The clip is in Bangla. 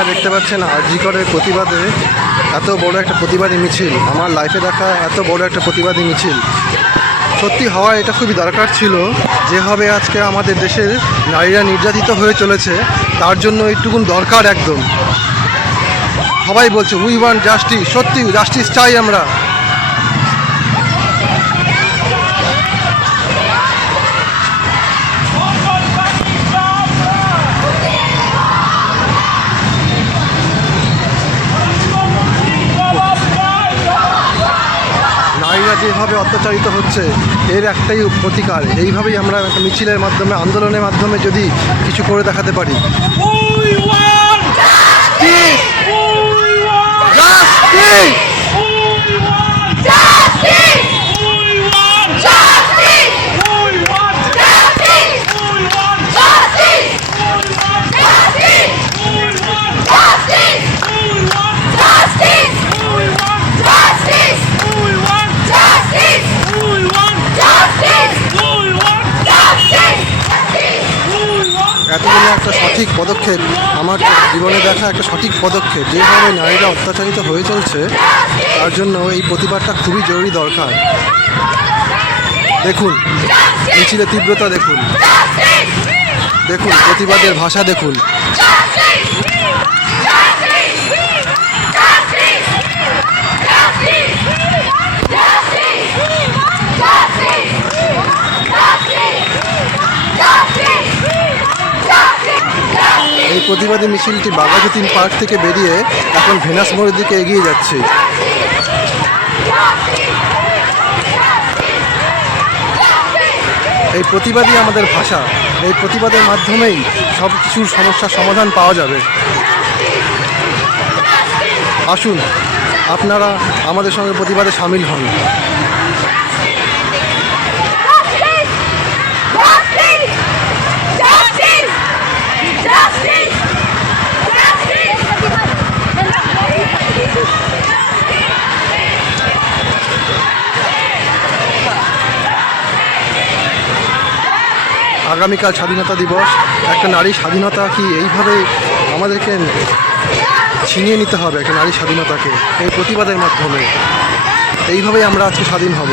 আপনারা দেখতে পাচ্ছেন আরজি করের প্রতিবাদে এত বড় একটা প্রতিবাদী মিছিল, আমার লাইফে দেখা এত বড় একটা প্রতিবাদী মিছিল সত্যি হওয়া এটা খুবই দরকার ছিল। যেভাবে আজকে আমাদের দেশের নারীরা নির্যাতিত হয়ে চলেছে তার জন্য এইটুকুন দরকার একদম। সবাই বলছে উই ওয়ান্ট জাস্টিস, সত্যি জাস্টিস চাই আমরা। নারীরা যেভাবে অত্যাচারিত হচ্ছে এর একটাই প্রতিকার, এইভাবেই আমরা একটা মিছিলের মাধ্যমে, আন্দোলনের মাধ্যমে যদি কিছু করে দেখাতে পারি। এতগুলো একটা সঠিক পদক্ষেপ, আমার জীবনে দেখা একটা সঠিক পদক্ষেপ। যেভাবে নারীরা অত্যাচারিত হয়ে চলছে তার জন্য এই প্রতিবাদটা খুবই জরুরি দরকার। দেখুন মিছিলের তীব্রতা, দেখুন দেখুন প্রতিবাদের ভাষা দেখুন। এই প্রতিবাদী মিছিলটি বাঘাযতীন পার্ক থেকে বেরিয়ে এখন ভেনাস মোড়ের দিকে এগিয়ে যাচ্ছে। এই প্রতিবাদই আমাদের ভাষা, এই প্রতিবাদের মাধ্যমেই সব কিছুর সমস্যার সমাধান পাওয়া যাবে। আসুন আপনারা আমাদের সঙ্গে প্রতিবাদে সামিল হন। আগামীকাল স্বাধীনতা দিবস। একটা নারী স্বাধীনতা কি এইভাবে আমাদেরকে ছিনিয়ে নিতে হবে? একটা নারী স্বাধীনতাকে এই প্রতিবাদের মাধ্যমে এইভাবেই আমরা আজকে স্বাধীন হব।